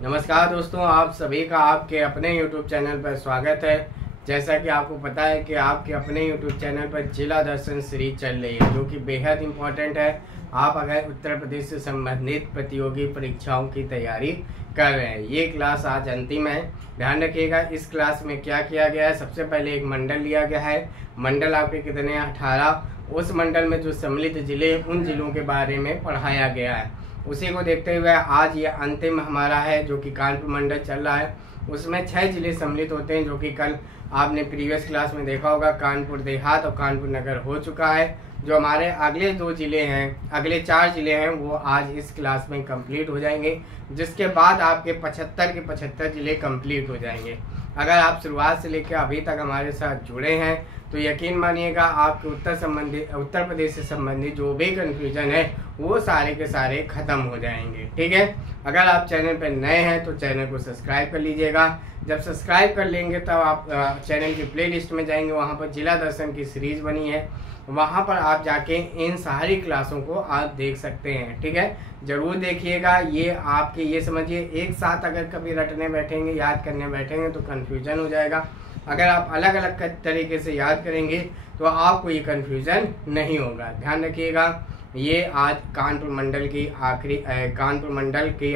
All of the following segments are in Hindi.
नमस्कार दोस्तों, आप सभी का आपके अपने YouTube चैनल पर स्वागत है। जैसा कि आपको पता है कि आपके अपने YouTube चैनल पर जिला दर्शन सीरीज चल रही है, जो कि बेहद इम्पोर्टेंट है। आप अगर उत्तर प्रदेश से संबंधित प्रतियोगी परीक्षाओं की तैयारी कर रहे हैं, ये क्लास आज अंतिम है। ध्यान रखिएगा, इस क्लास में क्या किया गया है। सबसे पहले एक मंडल लिया गया है। मंडल आपके कितने हैं? 18। उस मंडल में जो सम्मिलित जिले, उन जिलों के बारे में पढ़ाया गया है। उसी को देखते हुए आज ये अंतिम हमारा है, जो कि कानपुर मंडल चल रहा है। उसमें 6 जिले सम्मिलित होते हैं, जो कि कल आपने प्रीवियस क्लास में देखा होगा। कानपुर देहात और कानपुर नगर हो चुका है। जो हमारे अगले 2 जिले हैं, अगले 4 जिले हैं, वो आज इस क्लास में कंप्लीट हो जाएंगे, जिसके बाद आपके 75 के 75 जिले कंप्लीट हो जाएंगे। अगर आप शुरुआत से लेकर अभी तक हमारे साथ जुड़े हैं तो यकीन मानिएगा आपके उत्तर प्रदेश से संबंधित जो भी कन्फ्यूजन है वो सारे के सारे खत्म हो जाएंगे। ठीक है, अगर आप चैनल पर नए हैं तो चैनल को सब्सक्राइब कर लीजिएगा। जब सब्सक्राइब कर लेंगे तब आप चैनल की प्लेलिस्ट में जाएंगे, वहाँ पर जिला दर्शन की सीरीज बनी है, वहाँ पर आप जाके इन सारी क्लासों को आप देख सकते हैं। ठीक है, जरूर देखिएगा। ये आपके ये समझिए, एक साथ अगर कभी रटने बैठेंगे, याद करने बैठेंगे तो कन्फ्यूजन हो जाएगा। अगर आप अलग अलग तरीके से याद करेंगे तो आपको ये कन्फ्यूजन नहीं होगा। ध्यान रखिएगा, ये आज कानपुर मंडल की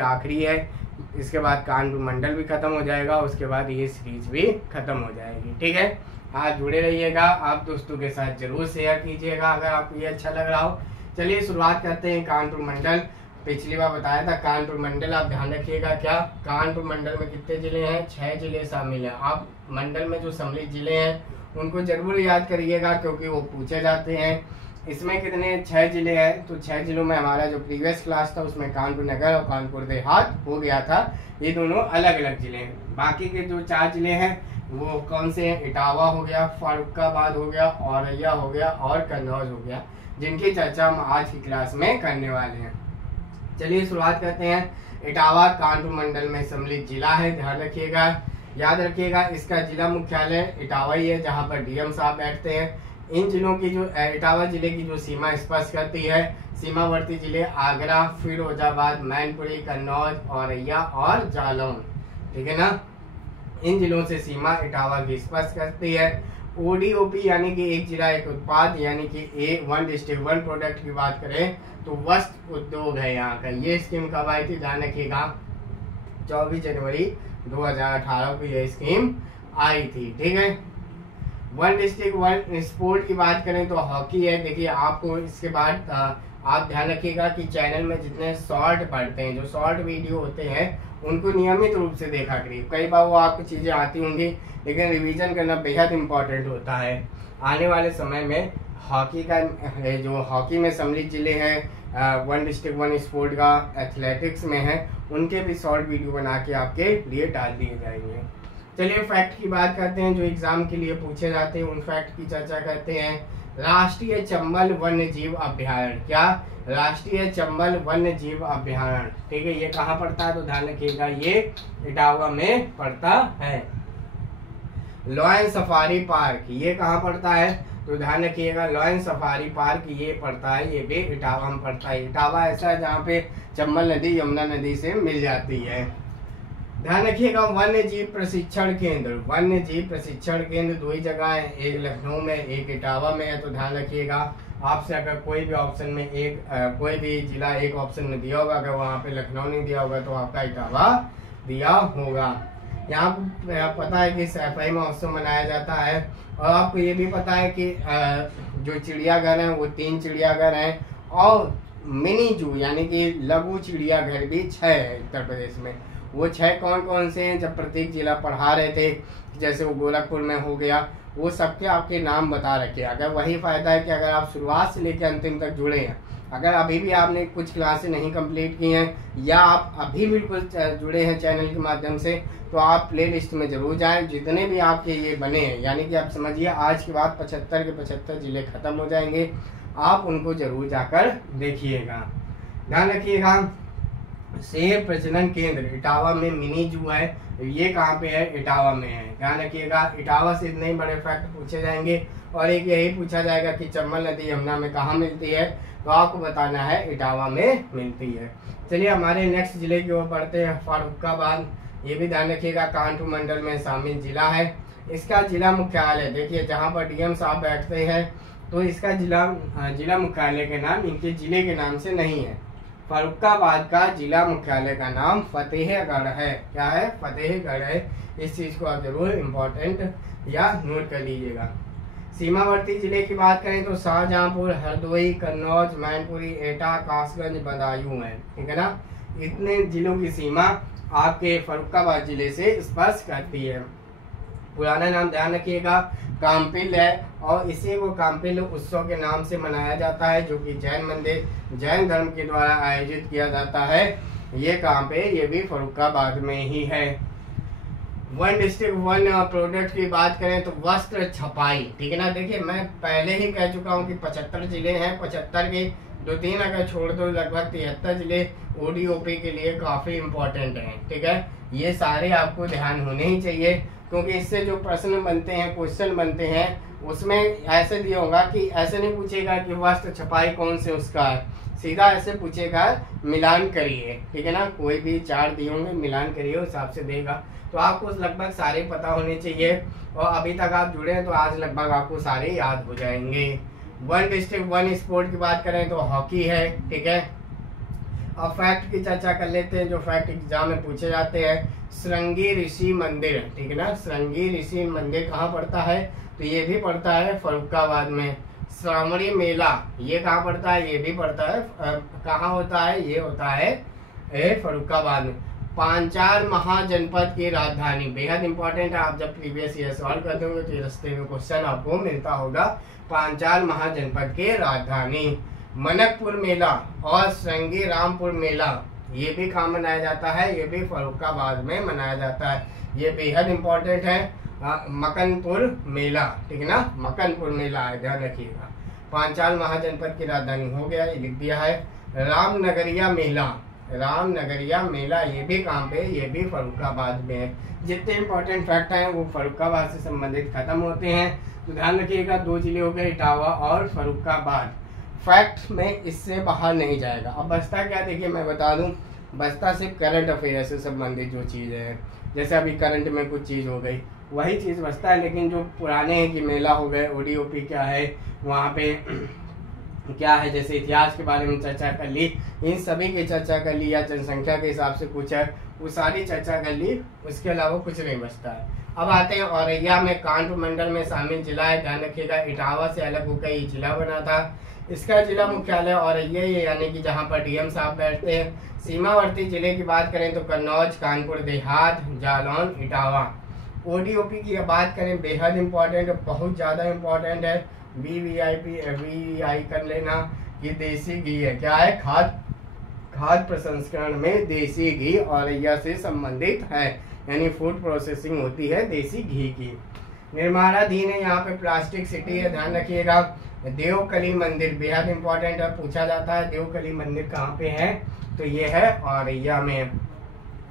आखिरी है। इसके बाद कानपुर मंडल भी खत्म हो जाएगा, उसके बाद ये सीरीज भी खत्म हो जाएगी। ठीक है, आज जुड़े रहिएगा। आप दोस्तों के साथ जरूर शेयर कीजिएगा अगर आपको ये अच्छा लग रहा हो। चलिए शुरुआत करते हैं। कानपुर मंडल, पिछली बार बताया था कानपुर मंडल, आप ध्यान रखिएगा। क्या कानपुर मंडल में कितने जिले हैं? 6 जिले शामिल हैं। आप मंडल में जो सम्मिलित जिले हैं उनको जरूर याद करिएगा, क्योंकि वो पूछे जाते हैं। इसमें कितने? 6 जिले हैं। तो 6 जिलों में हमारा जो प्रीवियस क्लास था उसमें कानपुर नगर और कानपुर देहात हो गया था। ये दोनों अलग अलग जिले हैं। बाकी के जो 4 जिले हैं वो कौन से हैं? इटावा हो गया, फर्रुखाबाद हो गया, औरैया हो गया और कन्नौज हो गया, जिनकी चर्चा हम आज की क्लास में करने वाले हैं। चलिए शुरुआत करते हैं। इटावा कानपुर मंडल में सम्मिलित जिला है। ध्यान रखिएगा, याद रखिएगा, इसका जिला मुख्यालय इटावा ही है, जहां पर डीएम साहब बैठते हैं। इन जिलों की जो इटावा जिले की जो सीमा स्पर्श करती है, सीमावर्ती जिले आगरा, फिरोजाबाद, मैनपुरी, कन्नौज, औरैया और जालौन। ठीक है ना, इन जिलों से सीमा इटावा की स्पर्श करती है। ओडीओपी यानी कि एक जिला एक उत्पाद, यानी कि वन डिस्ट्रिक्ट वन प्रोडक्ट की बात करें तो वस्त्र उद्योग है यहाँ का। ये स्कीम कब आई थी? ध्यान रखिएगा, 24 जनवरी 2018 को यह स्कीम आई थी। ठीक है, वन डिस्ट्रिक्ट वन स्पोर्ट की बात करें तो हॉकी है। देखिए, आपको इसके बाद आप ध्यान रखिएगा कि चैनल में जितने शॉर्ट पढ़ते हैं, जो शॉर्ट वीडियो होते हैं, उनको नियमित रूप से देखा करिए। कई बार वो आपको चीजें आती होंगी, लेकिन रिवीजन करना बेहद इंपॉर्टेंट होता है। आने वाले समय में हॉकी का जो हॉकी में सम्मिलित जिले हैं, वन डिस्ट्रिक्ट वन स्पोर्ट का एथलेटिक्स में है, उनके भी शॉर्ट वीडियो बना के आपके लिए डाल दिए जाएंगे। चलिए फैक्ट की बात करते हैं, जो एग्जाम के लिए पूछे जाते हैं, उन फैक्ट की चर्चा करते हैं। राष्ट्रीय चंबल वन्य जीव अभ्यारण्य। क्या? राष्ट्रीय चंबल वन्य जीव अभ्यारण्य। ठीक है, ये कहाँ पड़ता है? तो ध्यान रखिएगा, ये इटावा में पड़ता है। लॉयन सफारी पार्क, ये कहाँ पड़ता है? तो ध्यान रखिएगा, लॉयन सफारी पार्क ये पड़ता है, ये भी इटावा में पड़ता है। इटावा ऐसा है जहाँ पे चंबल नदी यमुना नदी से मिल जाती है। ध्यान रखिएगा, वन्य जीव प्रशिक्षण केंद्र। वन्य जीव प्रशिक्षण केंद्र 2 ही जगह है, एक लखनऊ में, एक इटावा में है। तो ध्यान रखिएगा, आपसे अगर कोई भी ऑप्शन में कोई भी जिला एक ऑप्शन में दिया होगा, अगर वहाँ पे लखनऊ नहीं दिया होगा तो आपका इटावा दिया होगा। यहाँ पता है कि सफाई महोत्सव मनाया जाता है, और आपको ये भी पता है कि जो चिड़ियाघर है वो 3 चिड़ियाघर हैं, और मिनी जू यानी कि लघु चिड़ियाघर भी 6 है उत्तर प्रदेश में। वो 6 कौन कौन से हैं? जब प्रत्येक जिला पढ़ा रहे थे, जैसे वो गोरखपुर में हो गया, वो सबके आपके नाम बता रखे। अगर वही फायदा है कि अगर आप शुरुआत से लेकर अंतिम तक जुड़े हैं, अगर अभी भी आपने कुछ क्लासें नहीं कंप्लीट की हैं, या आप अभी बिल्कुल जुड़े हैं चैनल के माध्यम से, तो आप प्ले लिस्ट में जरूर जाएं। जितने भी आपके ये बने हैं, यानी कि आप समझिए आज के बाद 75 के 75 जिले खत्म हो जाएंगे, आप उनको जरूर जाकर देखिएगा। ध्यान रखिएगा, से प्रजनन केंद्र इटावा में मिनी जू है, ये कहाँ पे है? इटावा में है। ध्यान रखिएगा, इटावा से इतने ही बड़े फैक्ट पूछे जाएंगे। और एक यही पूछा जाएगा कि चंबल नदी यमुना में कहाँ मिलती है, तो आपको बताना है इटावा में मिलती है। चलिए हमारे नेक्स्ट जिले की ओर बढ़ते हैं, फर्रुखाबाद। ये भी ध्यान रखिएगा कानपुर मंडल में शामिल जिला है। इसका जिला मुख्यालय देखिए, जहाँ पर डीएम साहब बैठते हैं, तो इसका जिला मुख्यालय के नाम इनके जिले के नाम से नहीं है। फर्रुखाबाद का जिला मुख्यालय का नाम फतेहगढ़ है। क्या है? फतेहगढ़ है। इस चीज को आप जरूर इम्पोर्टेंट या नोट कर लीजिएगा। सीमावर्ती जिले की बात करें तो शाहजहांपुर, हरदोई, कन्नौज, मैनपुरी, एटा, कासगंज, बदायूं है। ठीक है ना? इतने जिलों की सीमा आपके फर्रुखाबाद जिले से स्पर्श करती है। पुराना नाम ध्यान रखिएगा काम्पिल है, और इसी को काम्पिल उत्सव के नाम से मनाया जाता है, जो कि जैन धर्म के द्वारा आयोजित किया जाता है। ये कहाँ पे? ये भी फर्रुखाबाद में ही है। वन डिस्ट्रिक्ट वन प्रोडक्ट की बात करें तो वस्त्र छपाई। ठीक है ना? देखिए मैं पहले ही कह चुका हूँ कि 75 जिले हैं, 75 के 2-3 अगर छोड़ दो लगभग 73 जिले ओडीओपी के लिए काफी इम्पोर्टेंट हैं। ठीक है? ये सारे आपको ध्यान होने ही चाहिए, क्योंकि इससे जो प्रश्न बनते हैं, क्वेश्चन बनते हैं, उसमें ऐसे दिया होगा कि ऐसे नहीं पूछेगा कि वस्त्र छपाई कौन से उसका है, सीधा ऐसे पूछेगा मिलान करिए। ठीक है ना? कोई भी 4 दिए होंगे, मिलान करिए, उस हिसाब से देगा। तो आपको लगभग सारे पता होने चाहिए, और अभी तक आप जुड़े हैं तो आज लगभग आपको सारे याद हो जाएंगे। वन डिस्ट्रिक्ट वन स्पोर्ट की बात करें तो हॉकी है। ठीक है? अब फैक्ट की चर्चा कर लेते हैं जो फैक्ट एग्जाम में पूछे जाते हैं। श्रृंगी ऋषि मंदिर, ठीक है ना? श्रृंगी ऋषि मंदिर कहाँ पड़ता है? तो ये भी पड़ता है फर्रुखाबाद में। श्रावणी मेला ये कहाँ पड़ता है? ये भी पड़ता है कहाँ होता है? ये होता है फर्रुखाबाद में। पांचाल महाजनपद की राजधानी बेहद इंपॉर्टेंट है, आप जब प्रीवियस ईयर सॉल्व करते होंगे तो रास्ते में क्वेश्चन आपको मिलता होगा। पांचाल महाजनपद के राजधानी। मनकपुर मेला और श्रृंगी रामपुर मेला ये भी कहाँ मनाया जाता है? ये भी फर्रुखाबाद में मनाया जाता है। ये बेहद इंपॉर्टेंट है। मकनपुर मेला, ठीक है ना? मकनपुर मेला है, ध्यान रखिएगा। पांचाल महाजनपद की राजधानी हो गया, ये लिख दिया है। रामनगरिया मेला, रामनगरिया मेला ये भी कहाँ पे? ये भी फर्रुखाबाद में है। जितने इंपॉर्टेंट फैक्ट हैं वो फर्रुखाबाद से संबंधित खत्म होते हैं। तो ध्यान रखिएगा 2 जिले हो गए, इटावा और फर्रुखाबाद। फैक्ट में इससे बाहर नहीं जाएगा। अब बचता क्या? देखिए मैं बता दूं, बचता सिर्फ करंट अफेयर से संबंधित जो चीज़ें हैं, जैसे अभी करंट में कुछ चीज़ हो गई वही चीज़ बचता है। लेकिन जो पुराने हैं कि मेला हो गए, ओडीओपी क्या है, वहाँ पे क्या है, जैसे इतिहास के बारे में चर्चा कर ली, इन सभी की चर्चा कर ली, या जनसंख्या के हिसाब से कुछ है वो सारी चर्चा कर ली, उसके अलावा कुछ नहीं बचता है। अब आते हैं औरैया में, कानपुर मंडल में शामिल जिला है। ध्यान रखिएगा इटावा से अलग होकर ये जिला बना था। इसका जिला मुख्यालय औरैया यानी कि जहाँ पर डीएम साहब बैठते हैं। सीमावर्ती जिले की बात करें तो कन्नौज, कानपुर देहात, जालौन, इटावा। ओडीओपी की बात करें बेहद इंपॉर्टेंट है, बहुत ज़्यादा इंपॉर्टेंट है। वीवीआई कर लेना। ये देसी घी है, क्या है? खाद्य प्रसंस्करण में देसी घी औरैया से संबंधित है, यानी फूड प्रोसेसिंग होती है देसी घी की। निर्माणाधीन है, यहाँ पे प्लास्टिक सिटी है, ध्यान रखिएगा। देवकली मंदिर बेहद इंपॉर्टेंट है, पूछा जाता है देवकली मंदिर कहाँ पे है? तो ये है औरैया में।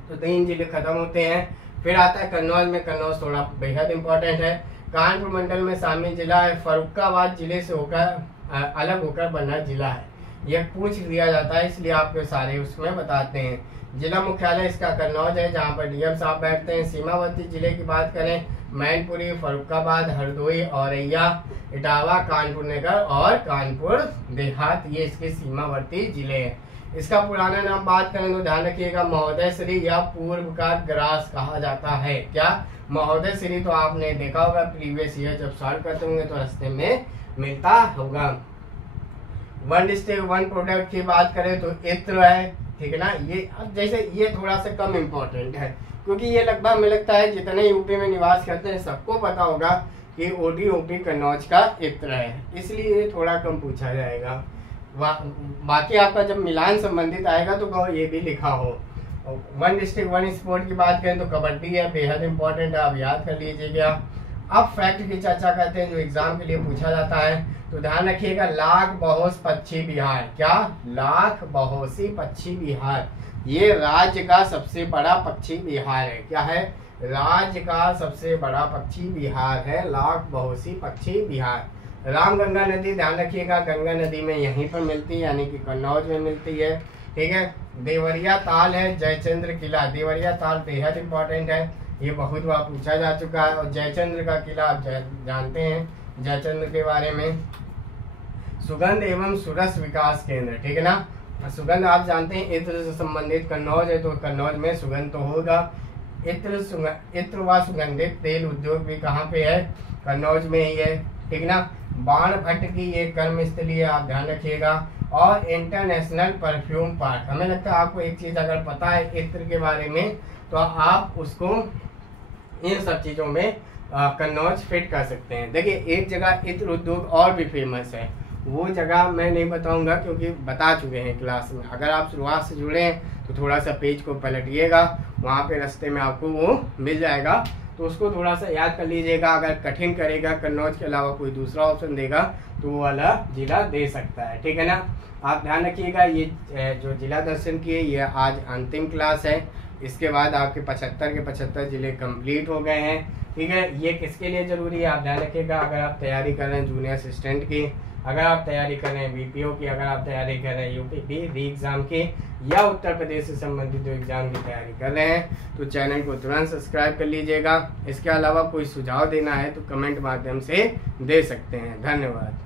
तो 3 जिले खत्म होते हैं। फिर आता है कन्नौज में, कन्नौज थोड़ा बेहद इंपॉर्टेंट है। कानपुर मंडल में शामिल जिला है, फर्रुखाबाद जिले से होकर अलग होकर बना जिला है। यह पूछ लिया जाता है, इसलिए आपके सारे उसमें बताते हैं। जिला मुख्यालय इसका कन्नौज है, जहाँ पर डीएम साहब बैठते हैं। सीमावर्ती जिले की बात करें, मैनपुरी, फर्रुखाबाद, हरदोई, औरैया, इटावा, कानपुर नगर और कानपुर देहात, ये इसके सीमावर्ती जिले हैं। इसका पुराना नाम बात करें तो ध्यान रखिएगा महोदय श्री या पूर्व का ग्रास कहा जाता है। क्या? महोदय श्री तो आपने देखा होगा प्रीवियस ईयर जब सॉल्व करते होंगे तो रास्ते में मिलता होगा। वन डिस्ट्रिक्ट वन प्रोडक्ट की बात करें तो इत्र है, ठीक है ना? ये अब जैसे ये थोड़ा सा कम इम्पोर्टेंट है, क्योंकि ये लगभग मुझे लगता है जितने यूपी में निवास करते हैं सबको पता होगा कि ओडीओपी कन्नौज का इत्र है, इसलिए ये थोड़ा कम पूछा जाएगा। बाकी आपका जब मिलान संबंधित आएगा तो ये भी लिखा हो। वन डिस्ट्रिक्ट वन स्पोर्ट की बात करें तो कबड्डी है, बेहद इंपॉर्टेंट है, आप याद कर लीजिएगा। अब फैक्ट की चर्चा करते हैं जो एग्जाम के लिए पूछा जाता है। तो ध्यान रखिएगा लाख बहोश पक्षी बिहार, क्या? लाख बहोशी पक्षी बिहार, ये राज्य का सबसे बड़ा पक्षी विहार है। क्या है? राज्य का सबसे बड़ा पक्षी विहार है लाख बहुसी पक्षी विहार। रामगंगा नदी, ध्यान रखिएगा, गंगा नदी में यहीं पर मिलती है, यानी कि कन्नौज में मिलती है। ठीक है। देवरिया ताल है, जयचंद्र किला। देवरिया ताल बेहद इंपॉर्टेंट है, ये बहुत बार पूछा जा चुका है। और जयचंद्र का किला आप जानते हैं जयचंद्र के बारे में। सुगंध एवं सुरस विकास केंद्र, ठीक है ना। सुगंध आप जानते हैं इत्र से संबंधित कन्नौज है, तो कन्नौज में सुगंध तो होगा। इत्र व सुगंधित तेल उद्योग भी कहाँ पे है? कन्नौज में ही है, ठीक ना। बाण भट्ट की एक कर्मस्थली है, आप ध्यान रखिएगा। और इंटरनेशनल परफ्यूम पार्क, हमें लगता है आपको एक चीज अगर पता है इत्र के बारे में तो आप उसको इन सब चीजों में कन्नौज फिट कर सकते हैं। देखिए एक जगह इत्र उद्योग और भी फेमस है, वो जगह मैं नहीं बताऊंगा क्योंकि बता चुके हैं क्लास में। अगर आप शुरुआत से जुड़े हैं तो थोड़ा सा पेज को पलटिएगा, वहाँ पे रास्ते में आपको वो मिल जाएगा, तो उसको थोड़ा सा याद कर लीजिएगा। अगर कठिन करेगा, कन्नौज के अलावा कोई दूसरा ऑप्शन देगा तो वो वाला जिला दे सकता है, ठीक है ना। आप ध्यान रखिएगा, ये जो जिला दर्शन की है ये आज अंतिम क्लास है। इसके बाद आपके 75 के 75 जिले कंप्लीट हो गए हैं, ठीक है। ये किसके लिए जरूरी है आप ध्यान रखिएगा। अगर आप तैयारी कर रहे हैं जूनियर असिस्टेंट की, अगर आप तैयारी कर रहे हैं बीपीओ की, अगर आप तैयारी कर रहे हैं यूपी री एग्जाम की, या उत्तर प्रदेश से संबंधित जो एग्जाम की तैयारी कर रहे हैं, तो चैनल को तुरंत सब्सक्राइब कर लीजिएगा। इसके अलावा कोई सुझाव देना है तो कमेंट माध्यम से दे सकते हैं। धन्यवाद।